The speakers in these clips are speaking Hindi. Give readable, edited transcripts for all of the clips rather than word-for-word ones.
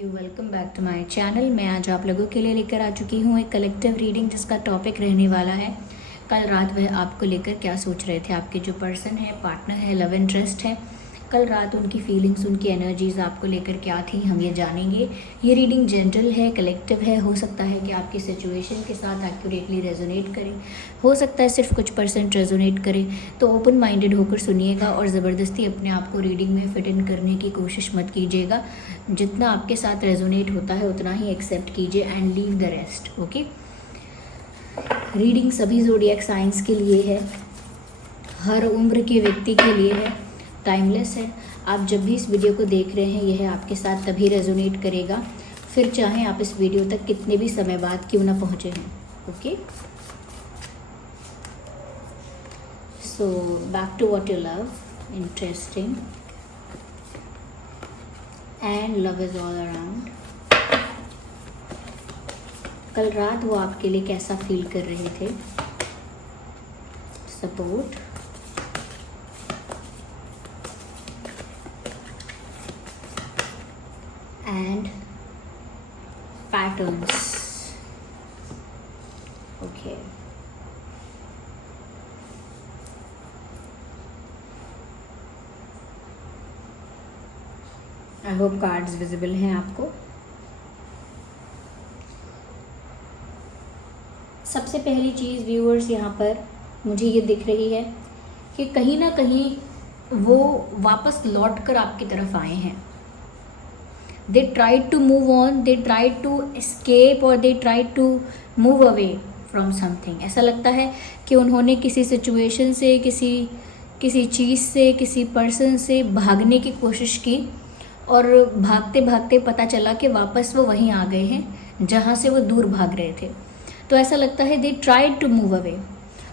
Welcome back to my channel. मैं आज आप लोगों के लिए लेकर आ चुकी हूँ एक कलेक्टिव रीडिंग जिसका टॉपिक रहने वाला है कल रात वह आपको लेकर क्या सोच रहे थे। आपके जो पर्सन है, पार्टनर है, लव इंटरेस्ट है, कल रात उनकी फीलिंग्स, उनकी एनर्जीज़ आपको लेकर क्या थी, हम ये जानेंगे। ये रीडिंग जनरल है, कलेक्टिव है। हो सकता है कि आपकी सिचुएशन के साथ एक्यूरेटली रेजोनेट करे, हो सकता है सिर्फ कुछ % रेजोनेट करे। तो ओपन माइंडेड होकर सुनिएगा और ज़बरदस्ती अपने आप को रीडिंग में फिट इन करने की कोशिश मत कीजिएगा। जितना आपके साथ रेजोनेट होता है उतना ही एक्सेप्ट कीजिए and leave the rest. Okay, reading सभी ज़ोडिएक साइंस के लिए है, हर उम्र के व्यक्ति के लिए है, टाइमलेस है। आप जब भी इस वीडियो को देख रहे हैं यह आपके साथ तभी रेजोनेट करेगा, फिर चाहे आप इस वीडियो तक कितने भी समय बाद क्यों ना पहुँचे हैं। Okay, so back to what you love, interesting and love is all around. कल रात वो आपके लिए कैसा फील कर रहे थे? Support, and patterns. Okay, I hope cards visible हैं आपको। सबसे पहली चीज़ व्यूअर्स यहाँ पर मुझे ये दिख रही है कि कहीं ना कहीं वो वापस लौट कर आपकी तरफ आए हैं। They tried to move on, they tried to escape और they tried to move away from something. ऐसा लगता है कि उन्होंने किसी सिचुएशन से, किसी चीज़ से, किसी पर्सन से भागने की कोशिश की और भागते भागते पता चला कि वापस वो वहीं आ गए हैं जहाँ से वो दूर भाग रहे थे। तो ऐसा लगता है they tried to move away,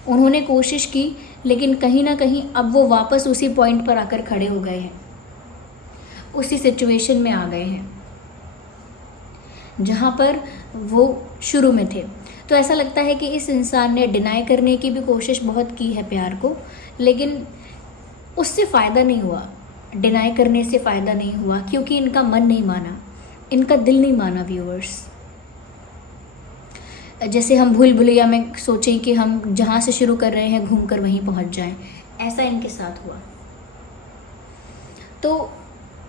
उन्होंने कोशिश की लेकिन कहीं ना कहीं अब वो वापस उसी पॉइंट पर आकर खड़े हो गए हैं, उसी सिचुएशन में आ गए हैं जहाँ पर वो शुरू में थे। तो ऐसा लगता है कि इस इंसान ने डिनाई करने की भी कोशिश बहुत की है प्यार को, लेकिन उससे फ़ायदा नहीं हुआ। डिनाई करने से फ़ायदा नहीं हुआ क्योंकि इनका मन नहीं माना, इनका दिल नहीं माना। व्यूअर्स, जैसे हम भूल भुलैया में सोचें कि हम जहाँ से शुरू कर रहे हैं घूमकर वहीं पहुँच जाएं, ऐसा इनके साथ हुआ। तो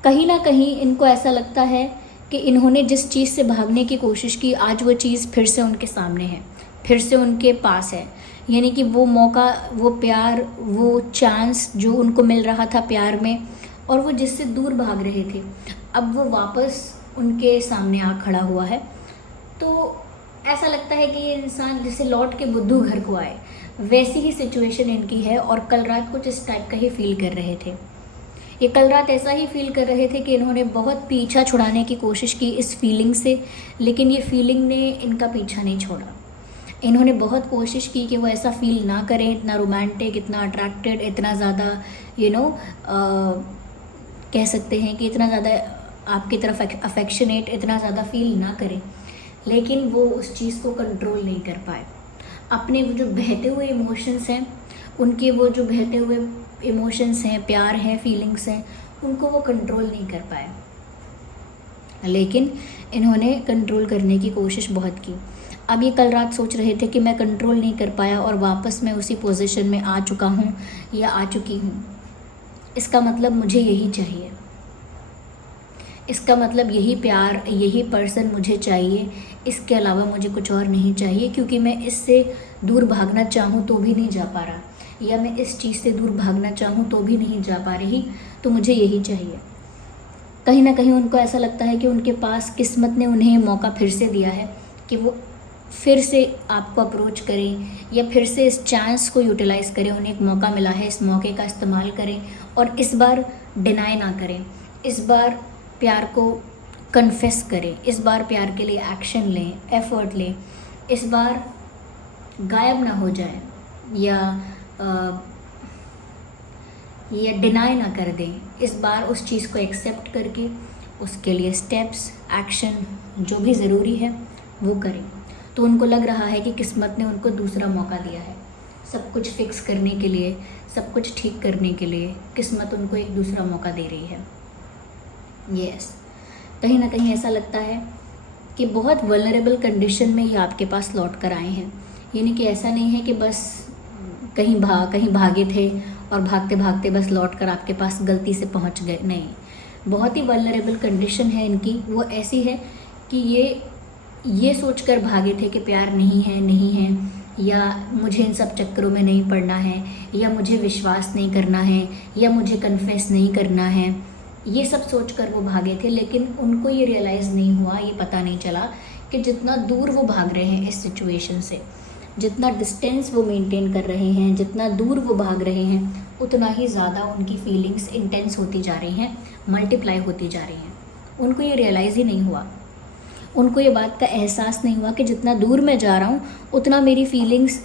कहीं ना कहीं इनको ऐसा लगता है कि इन्होंने जिस चीज़ से भागने की कोशिश की आज वो चीज़ फिर से उनके सामने है, फिर से उनके पास है। यानी कि वो मौका, वो प्यार, वो चांस जो उनको मिल रहा था प्यार में और वो जिससे दूर भाग रहे थे, अब वो वापस उनके सामने आ खड़ा हुआ है। तो ऐसा लगता है कि ये इंसान जैसे लौट के बुद्धू घर को आए, वैसी ही सिचुएशन इनकी है और कल रात कुछ इस टाइप का ही फील कर रहे थे। ये कल रात ऐसा ही फील कर रहे थे कि इन्होंने बहुत पीछा छुड़ाने की कोशिश की इस फीलिंग से, लेकिन ये फीलिंग ने इनका पीछा नहीं छोड़ा। इन्होंने बहुत कोशिश की कि वो ऐसा फील ना करें, इतना रोमांटिक, इतना अट्रैक्टेड, इतना ज़्यादा कह सकते हैं कि इतना ज़्यादा आपकी तरफ अफेक्शनेट, इतना ज़्यादा फील ना करें, लेकिन वो उस चीज़ को कंट्रोल नहीं कर पाए। अपने वो जो बहते हुए इमोशंस हैं, उनके वो जो बहते हुए इमोशंस हैं, प्यार हैं, फीलिंग्स हैं, उनको वो कंट्रोल नहीं कर पाए, लेकिन इन्होंने कंट्रोल करने की कोशिश बहुत की। अब ये कल रात सोच रहे थे कि मैं कंट्रोल नहीं कर पाया और वापस मैं उसी पोजीशन में आ चुका हूँ या आ चुकी हूँ। इसका मतलब मुझे यही चाहिए, इसका मतलब यही प्यार, यही पर्सन मुझे चाहिए, इसके अलावा मुझे कुछ और नहीं चाहिए। क्योंकि मैं इससे दूर भागना चाहूँ तो भी नहीं जा पा रहा, या मैं इस चीज़ से दूर भागना चाहूँ तो भी नहीं जा पा रही, तो मुझे यही चाहिए। कहीं ना कहीं उनको ऐसा लगता है कि उनके पास किस्मत ने उन्हें मौका फिर से दिया है कि वो फिर से आपको अप्रोच करें या फिर से इस चांस को यूटिलाइज़ करें। उन्हें एक मौका मिला है, इस मौके का इस्तेमाल करें और इस बार डिनाई ना करें, इस बार प्यार को कन्फेस करें, इस बार प्यार के लिए एक्शन लें, एफर्ट लें, इस बार गायब ना हो जाए या डिनाई ना कर दें। इस बार उस चीज़ को एक्सेप्ट करके उसके लिए स्टेप्स, एक्शन जो भी ज़रूरी है वो करें। तो उनको लग रहा है कि किस्मत ने उनको दूसरा मौका दिया है सब कुछ फिक्स करने के लिए, सब कुछ ठीक करने के लिए। किस्मत उनको एक दूसरा मौका दे रही है। यस, कहीं ना कहीं ऐसा लगता है कि बहुत वल्नरेबल कंडीशन में ही आपके पास लौट कर आए हैं। यानी कि ऐसा नहीं है कि बस कहीं भागे थे और भागते भागते बस लौट कर आपके पास गलती से पहुंच गए, नहीं। बहुत ही वल्नरेबल कंडीशन है इनकी। वो ऐसी है कि ये सोचकर भागे थे कि प्यार नहीं है, या मुझे इन सब चक्करों में नहीं पड़ना है, या मुझे विश्वास नहीं करना है, या मुझे कन्फेस नहीं करना है। ये सब सोचकर वो भागे थे, लेकिन उनको ये रियलाइज़ नहीं हुआ, ये पता नहीं चला कि जितना दूर वो भाग रहे हैं इस सिचुएशन से, जितना डिस्टेंस वो मेंटेन कर रहे हैं, जितना दूर वो भाग रहे हैं, उतना ही ज़्यादा उनकी फीलिंग्स इंटेंस होती जा रही हैं, मल्टीप्लाई होती जा रही हैं। उनको ये रियलाइज़ ही नहीं हुआ, उनको ये बात का एहसास नहीं हुआ कि जितना दूर मैं जा रहा हूँ उतना मेरी फीलिंग्स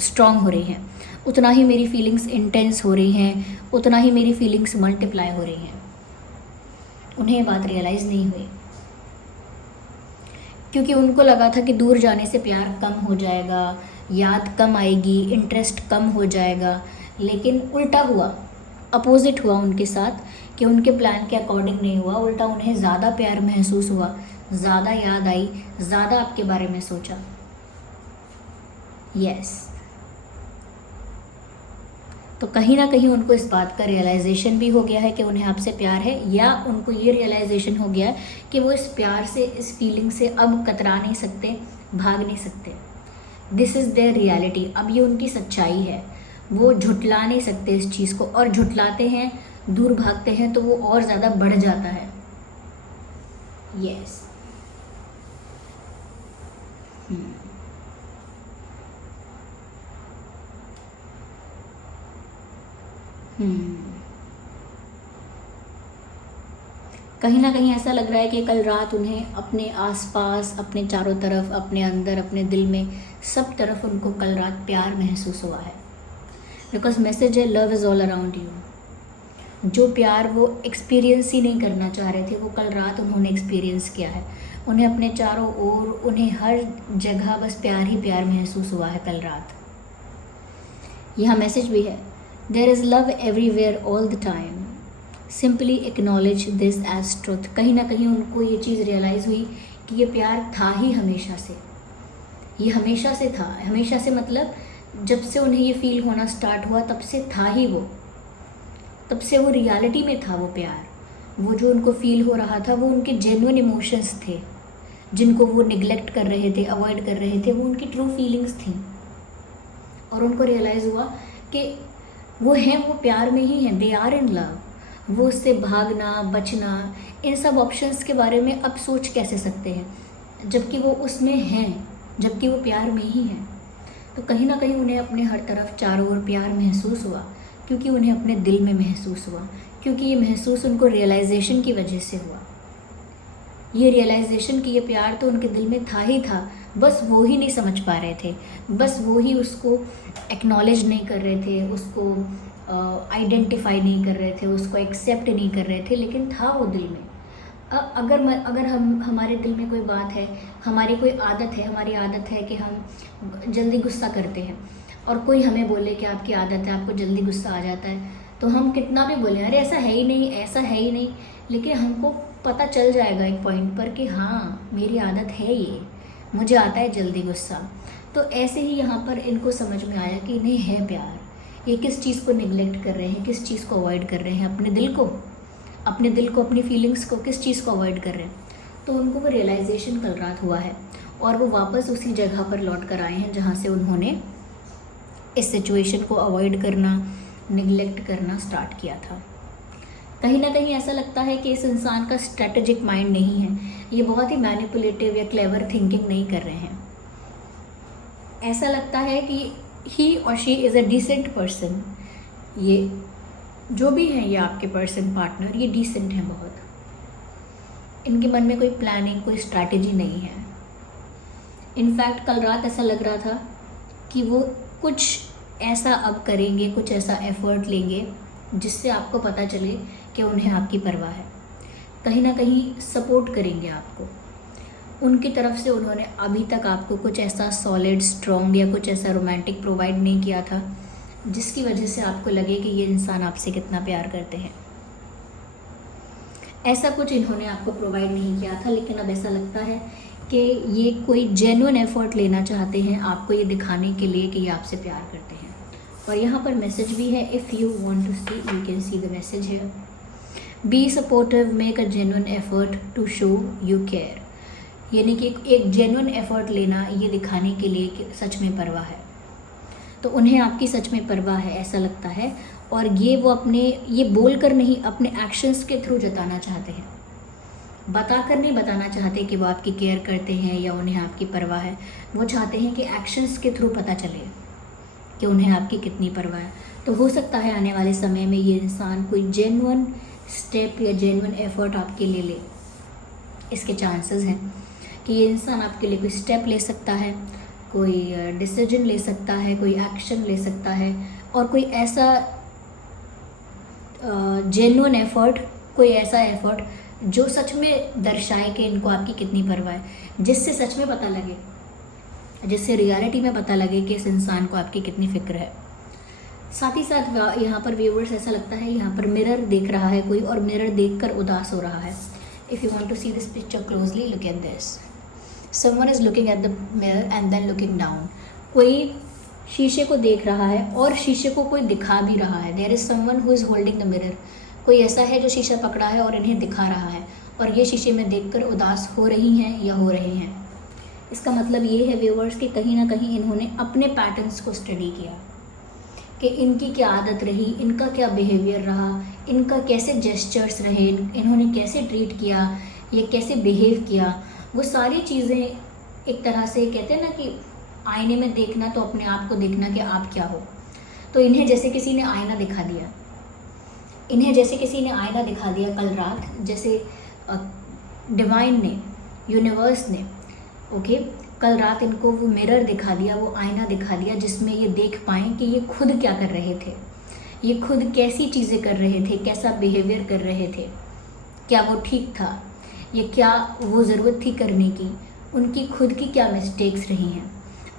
स्ट्रॉन्ग हो रही हैं, उतना ही मेरी फीलिंग्स इंटेंस हो रही हैं, उतना ही मेरी फीलिंग्स मल्टीप्लाई हो रही हैं। उन्हें ये बात रियलाइज़ नहीं हुई, क्योंकि उनको लगा था कि दूर जाने से प्यार कम हो जाएगा, याद कम आएगी, इंटरेस्ट कम हो जाएगा। लेकिन उल्टा हुआ, अपोजिट हुआ उनके साथ, कि उनके प्लान के अकॉर्डिंग नहीं हुआ। उल्टा उन्हें ज़्यादा प्यार महसूस हुआ, ज़्यादा याद आई, ज़्यादा आपके बारे में सोचा। यस, तो कहीं ना कहीं उनको इस बात का रियलाइजेशन भी हो गया है कि उन्हें आपसे प्यार है, या उनको ये रियलाइजेशन हो गया है कि वो इस प्यार से, इस फीलिंग से अब कतरा नहीं सकते, भाग नहीं सकते। This is their reality. अब ये उनकी सच्चाई है, वो झुटला नहीं सकते इस चीज़ को, और झुटलाते हैं, दूर भागते हैं तो वो और ज़्यादा बढ़ जाता है। यस, कहीं ना कहीं ऐसा लग रहा है कि कल रात उन्हें अपने आसपास, अपने चारों तरफ, अपने अंदर, अपने दिल में, सब तरफ उनको कल रात प्यार महसूस हुआ है। बिकॉज मैसेज है, love is all around you. जो प्यार वो एक्सपीरियंस ही नहीं करना चाह रहे थे, वो कल रात उन्होंने एक्सपीरियंस किया है। उन्हें अपने चारों ओर, उन्हें हर जगह बस प्यार ही प्यार महसूस हुआ है कल रात। यहाँ मैसेज भी है, there is love everywhere all the time, simply acknowledge this as truth. कहीं ना कहीं उनको ये चीज़ रियलाइज़ हुई कि ये प्यार था ही हमेशा से, ये हमेशा से था। हमेशा से मतलब जब से उन्हें ये फील होना स्टार्ट हुआ तब से था ही वो, तब से वो रियलिटी में था वो प्यार। वो जो उनको फील हो रहा था वो उनके जेन्युइन इमोशंस थे, जिनको वो निगलेक्ट कर रहे थे, अवॉइड कर रहे थे, वो उनकी ट्रू फीलिंग्स थी। और उनको रियलाइज़ हुआ कि वो हैं, वो प्यार में ही हैं, दे आर इन लव। वो उससे भागना, बचना, इन सब ऑप्शंस के बारे में अब सोच कैसे सकते हैं, जबकि वो उसमें हैं, जबकि वो प्यार में ही हैं। तो कहीं ना कहीं उन्हें अपने हर तरफ चारों ओर प्यार महसूस हुआ, क्योंकि उन्हें अपने दिल में महसूस हुआ, क्योंकि ये महसूस उनको रियलाइजेशन की वजह से हुआ। ये रियलाइजेशन कि ये प्यार तो उनके दिल में था ही था, बस वो ही नहीं समझ पा रहे थे, बस वो ही उसको एक्नॉलेज नहीं कर रहे थे, उसको आइडेंटिफाई नहीं कर रहे थे, उसको एक्सेप्ट नहीं कर रहे थे, लेकिन था वो दिल में। अगर हमारे दिल में कोई बात है, हमारी कोई आदत है, हमारी आदत है कि हम जल्दी गुस्सा करते हैं, और कोई हमें बोले कि आपकी आदत है, आपको जल्दी गुस्सा आ जाता है, तो हम कितना भी बोलें अरे ऐसा है ही नहीं, ऐसा है ही नहीं, लेकिन हमको पता चल जाएगा एक पॉइंट पर कि हाँ मेरी आदत है ये, मुझे आता है जल्दी गुस्सा। तो ऐसे ही यहाँ पर इनको समझ में आया कि इन्हें है प्यार, ये किस चीज़ को निगलेक्ट कर रहे हैं, किस चीज़ को अवॉइड कर रहे हैं, अपने दिल को, अपनी फीलिंग्स को, किस चीज़ को अवॉइड कर रहे हैं। तो उनको वो रियलाइजेशन कल रात हुआ है, और वो वापस उसी जगह पर लौट कर आए हैं जहाँ से उन्होंने इस सिचुएशन को अवॉइड करना, निगलेक्ट करना स्टार्ट किया था। कहीं ना कहीं ऐसा लगता है कि इस इंसान का स्ट्रेटेजिक माइंड नहीं है, ये बहुत ही मैनिपुलेटिव या क्लेवर थिंकिंग नहीं कर रहे हैं। ऐसा लगता है कि ही और she is a decent person. ये जो भी हैं, ये आपके पर्सन, पार्टनर, ये डिसेंट हैं बहुत। इनके मन में कोई प्लानिंग, कोई स्ट्रैटेजी नहीं है। इनफैक्ट कल रात ऐसा लग रहा था कि वो कुछ ऐसा अब करेंगे, कुछ ऐसा एफर्ट लेंगे जिससे आपको पता चले कि उन्हें आपकी परवाह है। कहीं ना कहीं सपोर्ट करेंगे आपको। उनकी तरफ से उन्होंने अभी तक आपको कुछ ऐसा सॉलिड, स्ट्रॉन्ग या कुछ ऐसा रोमांटिक प्रोवाइड नहीं किया था जिसकी वजह से आपको लगे कि ये इंसान आपसे कितना प्यार करते हैं। ऐसा कुछ इन्होंने आपको प्रोवाइड नहीं किया था, लेकिन अब ऐसा लगता है कि ये कोई जेन्युइन एफर्ट लेना चाहते हैं आपको ये दिखाने के लिए कि ये आपसे प्यार करते हैं। और यहाँ पर मैसेज भी है, if you want to see you can see the message here. Be supportive, make a genuine effort to show you care. यानी कि एक जेन्युइन एफर्ट लेना ये दिखाने के लिए कि सच में परवाह है। तो उन्हें आपकी सच में परवाह है ऐसा लगता है, और ये वो अपने ये बोल कर नहीं, अपने एक्शंस के थ्रू जताना चाहते हैं। बताकर नहीं बताना चाहते कि वो आपकी केयर करते हैं या उन्हें आपकी परवाह है। वो चाहते हैं कि एक्शंस के थ्रू पता चले कि उन्हें आपकी कितनी परवाह है। तो हो सकता है आने वाले समय में ये इंसान कोई जेन्युइन स्टेप या जेन्युइन एफर्ट आपके लिए ले। इसके चांसेस हैं कि ये इंसान आपके लिए कोई स्टेप ले सकता है, कोई डिसीजन ले सकता है, कोई एक्शन ले सकता है, और कोई ऐसा जेन्युइन एफर्ट, कोई ऐसा एफर्ट जो सच में दर्शाए कि इनको आपकी कितनी परवाह है, जिससे सच में पता लगे, जिससे रियलिटी में पता लगे कि इस इंसान को आपकी कितनी फिक्र है। साथ ही साथ यहाँ पर व्यूवर्स ऐसा लगता है यहाँ पर मिरर देख रहा है कोई, और मिरर देखकर उदास हो रहा है। If you want to see this picture closely, look at this. Someone is looking at the mirror and then looking down. कोई शीशे को देख रहा है और शीशे को कोई दिखा भी रहा है। There is someone who is holding the mirror. कोई ऐसा है जो शीशा पकड़ा है और इन्हें दिखा रहा है, और ये शीशे में देखकर उदास हो रही हैं या हो रहे हैं। इसका मतलब ये है व्यूवर्स कि कहीं ना कहीं इन्होंने अपने पैटर्न्स को स्टडी किया कि इनकी क्या आदत रही, इनका क्या बिहेवियर रहा, इनका कैसे जेस्चर्स रहे, इन्होंने कैसे ट्रीट किया, ये कैसे बिहेव किया। वो सारी चीज़ें एक तरह से कहते हैं ना कि आईने में देखना तो अपने आप को देखना कि आप क्या हो। तो इन्हें जैसे किसी ने आईना दिखा दिया, इन्हें जैसे किसी ने आईना दिखा दिया कल रात, जैसे डिवाइन ने, यूनिवर्स ने, ओके, कल रात इनको वो मिरर दिखा दिया, वो आईना दिखा दिया, जिसमें ये देख पाएँ कि ये खुद क्या कर रहे थे, ये खुद कैसी चीज़ें कर रहे थे, कैसा बिहेवियर कर रहे थे, क्या वो ठीक था, ये क्या वो ज़रूरत थी करने की, उनकी खुद की क्या मिस्टेक्स रही हैं,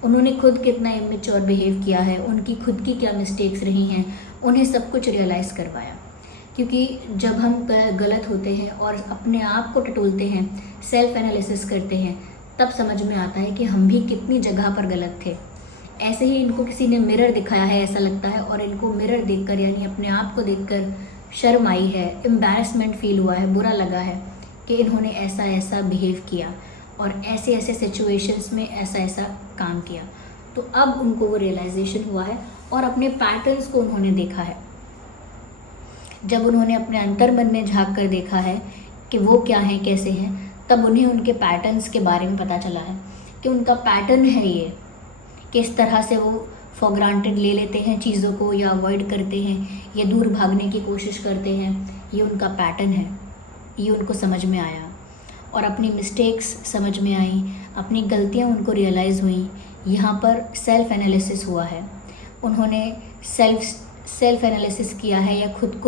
उन्होंने खुद कितना इमेच्योर बिहेव किया है, उनकी खुद की क्या मिस्टेक्स रही हैं, उन्हें सब कुछ रियलाइज़ करवाया। क्योंकि जब हम गलत होते हैं और अपने आप को टटोलते हैं, सेल्फ एनालिसिस करते हैं, तब समझ में आता है कि हम भी कितनी जगह पर गलत थे। ऐसे ही इनको किसी ने मिरर दिखाया है ऐसा लगता है, और इनको मिरर देखकर यानी अपने आप को देखकर शर्म आई है, एम्बैरसमेंट फील हुआ है, बुरा लगा है कि इन्होंने ऐसा ऐसा बिहेव किया और ऐसे ऐसे सिचुएशंस में ऐसा ऐसा काम किया। तो अब उनको वो रियलाइजेशन हुआ है और अपने पैटर्न्स को उन्होंने देखा है। जब उन्होंने अपने अंतर्मन में झांक कर देखा है कि वो क्या हैं, कैसे हैं, तब उन्हें उनके पैटर्न्स के बारे में पता चला है कि उनका पैटर्न है ये, किस तरह से वो फॉर ग्रांटेड ले लेते हैं चीज़ों को या अवॉइड करते हैं या दूर भागने की कोशिश करते हैं। ये उनका पैटर्न है, ये उनको समझ में आया और अपनी मिस्टेक्स समझ में आई, अपनी गलतियाँ उनको रियलाइज़ हुई। यहाँ पर सेल्फ एनालिसिस हुआ है, उन्होंने सेल्फ एनालिसिस किया है या खुद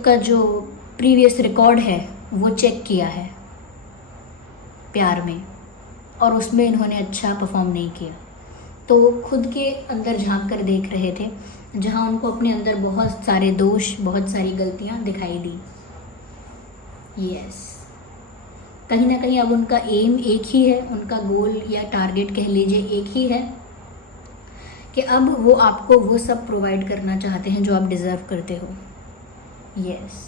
का जो प्रीवियस रिकॉर्ड है वो चेक किया है प्यार में, और उसमें इन्होंने अच्छा परफॉर्म नहीं किया। तो वो खुद के अंदर झांक कर देख रहे थे, जहाँ उनको अपने अंदर बहुत सारे दोष, बहुत सारी गलतियाँ दिखाई दी। यस, कहीं ना कहीं अब उनका एम एक ही है, उनका गोल या टारगेट कह लीजिए एक ही है कि अब वो आपको वो सब प्रोवाइड करना चाहते हैं जो आप डिज़र्व करते हो। यस,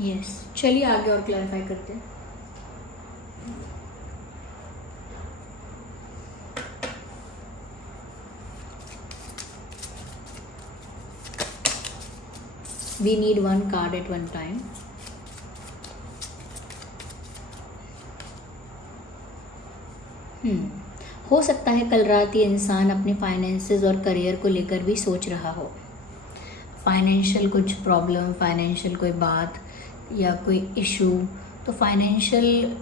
यस, चलिए आगे और क्लैरिफाई करते हैं। We need one card at one time. हो सकता है कल रात ये इंसान अपने फाइनेंसेस और करियर को लेकर भी सोच रहा हो। फाइनेंशियल कुछ प्रॉब्लम, फाइनेंशियल कोई बात या कोई इशू, तो फाइनेंशियल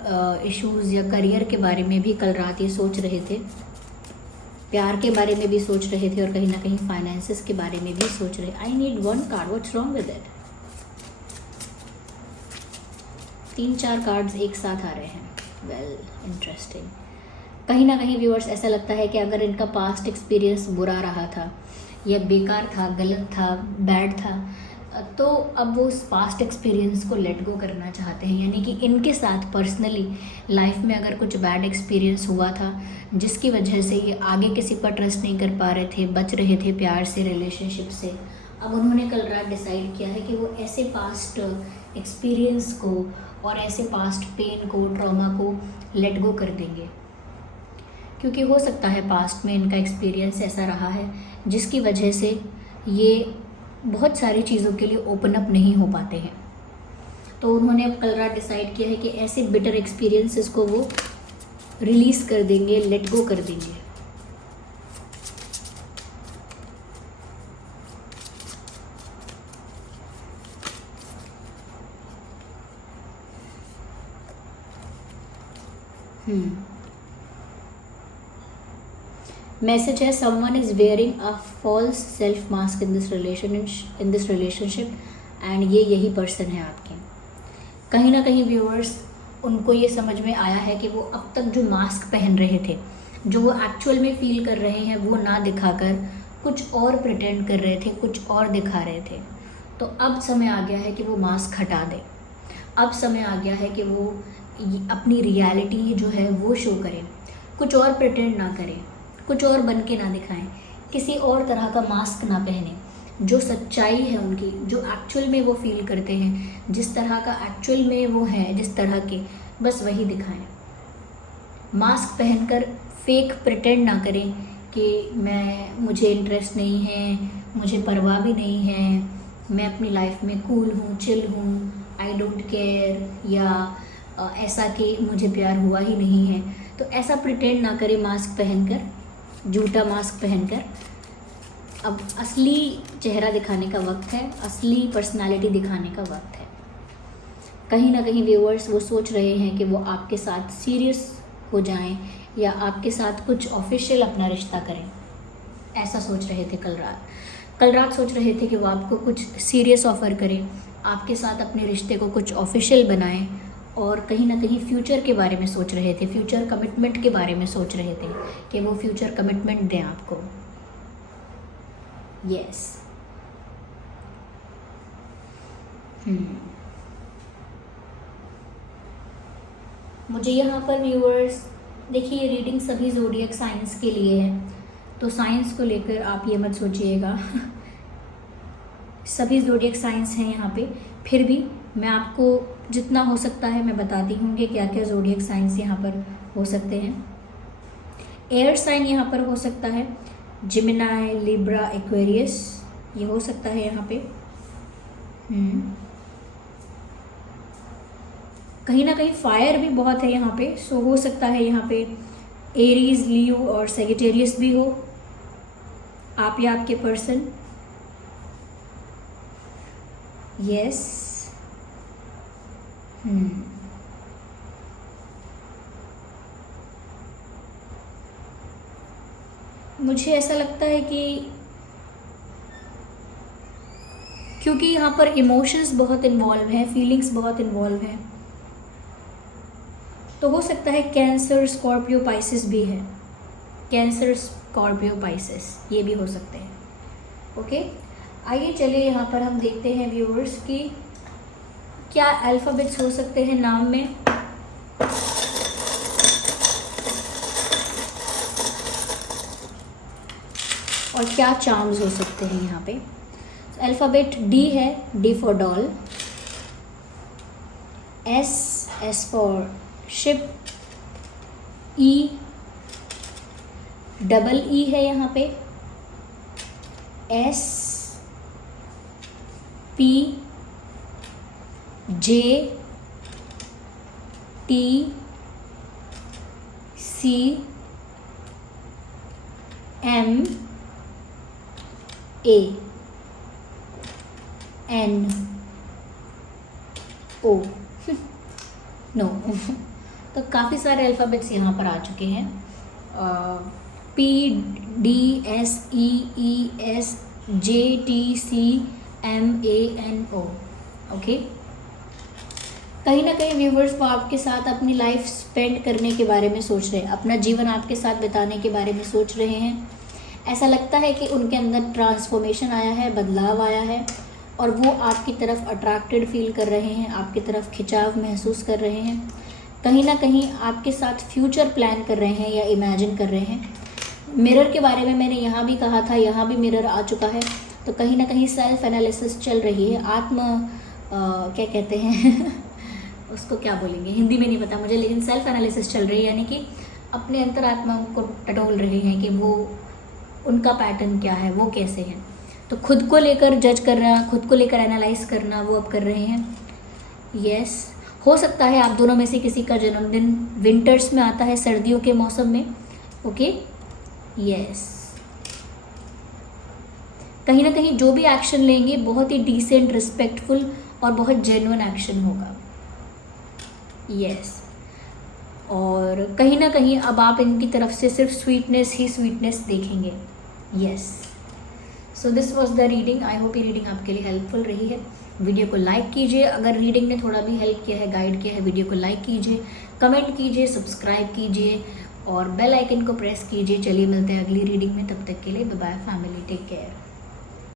इश्यूज़ या करियर के बारे में भी कल रात ये सोच रहे थे, प्यार के बारे में भी सोच रहे थे और कहीं ना कहीं फाइनेंसेस के बारे में भी सोच रहे। I need one card, what's wrong with it? 3-4 cards एक साथ आ रहे हैं। Well interesting. कहीं ना कहीं व्यूअर्स ऐसा लगता है कि अगर इनका पास्ट एक्सपीरियंस बुरा रहा था या बेकार था, गलत था, बैड था, तो अब वो उस पास्ट एक्सपीरियंस को लेट गो करना चाहते हैं। यानी कि इनके साथ पर्सनली लाइफ में अगर कुछ बैड एक्सपीरियंस हुआ था जिसकी वजह से ये आगे किसी पर ट्रस्ट नहीं कर पा रहे थे, बच रहे थे प्यार से, रिलेशनशिप से, अब उन्होंने कल रात डिसाइड किया है कि वो ऐसे पास्ट एक्सपीरियंस को और ऐसे पास्ट पेन को, ट्रॉमा को लेट गो कर देंगे। क्योंकि हो सकता है पास्ट में इनका एक्सपीरियंस ऐसा रहा है जिसकी वजह से ये बहुत सारी चीज़ों के लिए ओपन अप नहीं हो पाते हैं। तो उन्होंने अब कल रात डिसाइड किया है कि ऐसे बिटर एक्सपीरियंसेस को वो रिलीज़ कर देंगे, लेट गो कर देंगे। मैसेज है someone is wearing a false self mask in this relationship and ये यही पर्सन है आपके। कहीं ना कहीं व्यूअर्स उनको ये समझ में आया है कि वो अब तक जो मास्क पहन रहे थे, जो वो एक्चुअल में फील कर रहे हैं, वो ना दिखाकर कुछ और प्रिटेंड कर रहे थे, कुछ और दिखा रहे थे। तो अब समय आ गया है कि वो मास्क हटा दें। अब समय आ गया है कि वो अपनी रियलिटी जो है वो शो करें, कुछ और प्रिटेंड ना करें, कुछ और बन के ना दिखाएं, किसी और तरह का मास्क ना पहने। जो सच्चाई है उनकी, जो एक्चुअल में वो फील करते हैं, जिस तरह का एक्चुअल में वो हैं, जिस तरह के, बस वही दिखाएं। मास्क पहनकर फेक प्रिटेंड ना करें कि मुझे इंटरेस्ट नहीं है, मुझे परवाह भी नहीं है, मैं अपनी लाइफ में कूल हूँ, चिल हूँ, आई डोंट केयर, या ऐसा कि मुझे प्यार हुआ ही नहीं है। तो ऐसा प्रिटेंड ना करें मास्क पहनकर, झूठा मास्क पहनकर। अब असली चेहरा दिखाने का वक्त है, असली पर्सनालिटी दिखाने का वक्त है। कहीं ना कहीं व्यूअर्स वो सोच रहे हैं कि वो आपके साथ सीरियस हो जाएं या आपके साथ कुछ ऑफिशियल अपना रिश्ता करें, ऐसा सोच रहे थे कल रात सोच रहे थे कि वो आपको कुछ सीरियस ऑफ़र करें, आपके साथ अपने रिश्ते को कुछ ऑफिशियल बनाएं, और कहीं ना कहीं फ्यूचर के बारे में सोच रहे थे, फ्यूचर कमिटमेंट के बारे में सोच रहे थे कि वो फ्यूचर कमिटमेंट दें आपको। यस। मुझे यहाँ पर व्यूअर्स देखिए, ये रीडिंग सभी ज़ोडिएक साइंस के लिए है, तो साइंस को लेकर आप ये मत सोचिएगा सभी ज़ोडिएक साइंस हैं यहाँ पे। फिर भी मैं आपको जितना हो सकता है मैं बताती हूँ कि क्या क्या ज़ोडिएक साइंस यहाँ पर हो सकते हैं। एयर साइन यहाँ पर हो सकता है, जिमिनाई, लिब्रा, एक्वेरियस, ये हो सकता है यहाँ पे। कहीं ना कहीं फायर भी बहुत है यहाँ पे, सो हो सकता है यहाँ पे एरीज, लियो और सेजिटेरियस भी हो, आप या आपके पर्सन। यस। मुझे ऐसा लगता है कि क्योंकि यहाँ पर इमोशंस बहुत इन्वॉल्व हैं, फीलिंग्स बहुत इन्वॉल्व हैं, तो हो सकता है कैंसर, स्कॉर्पियो, पाइसेस भी है। कैंसर, स्कॉर्पियो, पाइसेस ये भी हो सकते हैं। ओके, आइए चलिए यहाँ पर हम देखते हैं व्यूअर्स की क्या अल्फ़ाबेट्स हो सकते हैं नाम में। और क्या चार्म्स हो सकते हैं यहाँ पे। अल्फ़ाबेट डी है, D for doll, S for ship, E, double E है यहाँ पे, एस, पी, जे, टी, सी, एम, ए, एन, ओ, नो। तो काफ़ी सारे अल्फ़ाबेट्स यहाँ पर आ चुके हैं। पी, डी, एस, ई, एस, जे, टी, सी, एम, ए, एन, ओ। ओके, कहीं ना कहीं व्यूवर्स वो आपके साथ अपनी लाइफ स्पेंड करने के बारे में सोच रहे हैं, अपना जीवन आपके साथ बिताने के बारे में सोच रहे हैं। ऐसा लगता है कि उनके अंदर ट्रांसफॉर्मेशन आया है, बदलाव आया है, और वो आपकी तरफ अट्रैक्टेड फील कर रहे हैं, आपकी तरफ खिंचाव महसूस कर रहे हैं। कहीं ना कहीं आपके साथ फ्यूचर प्लान कर रहे हैं या इमेजिन कर रहे हैं। मिरर के बारे में मैंने यहाँ भी कहा था, यहाँ भी मिरर आ चुका है। तो कहीं ना कहीं सेल्फ एनालिसिस चल रही है, क्या कहते हैं उसको क्या बोलेंगे, हिंदी में नहीं पता मुझे, लेकिन सेल्फ एनालिसिस चल रही है, यानी कि अपने अंतरात्मा को टटोल रहे हैं कि वो उनका पैटर्न क्या है, वो कैसे हैं। तो खुद को लेकर जज करना, खुद को लेकर एनालाइज करना वो अब कर रहे हैं। यस, हो सकता है आप दोनों में से किसी का जन्मदिन विंटर्स में आता है, सर्दियों के मौसम में। ओके, यस, कहीं ना कहीं जो भी एक्शन लेंगे बहुत ही डिसेंट, रिस्पेक्टफुल और बहुत जेन्युइन एक्शन होगा। यस, और कहीं ना कहीं अब आप इनकी तरफ से सिर्फ स्वीटनेस ही स्वीटनेस देखेंगे। Yes, so this was the reading. I hope ये रीडिंग आपके लिए हेल्पफुल रही है। वीडियो को लाइक कीजिए, अगर रीडिंग ने थोड़ा भी हेल्प किया है, गाइड किया है, वीडियो को लाइक कीजिए, कमेंट कीजिए, सब्सक्राइब कीजिए और बेल आइकन को प्रेस कीजिए। चलिए मिलते हैं अगली रीडिंग में, तब तक के लिए bye bye family, take care.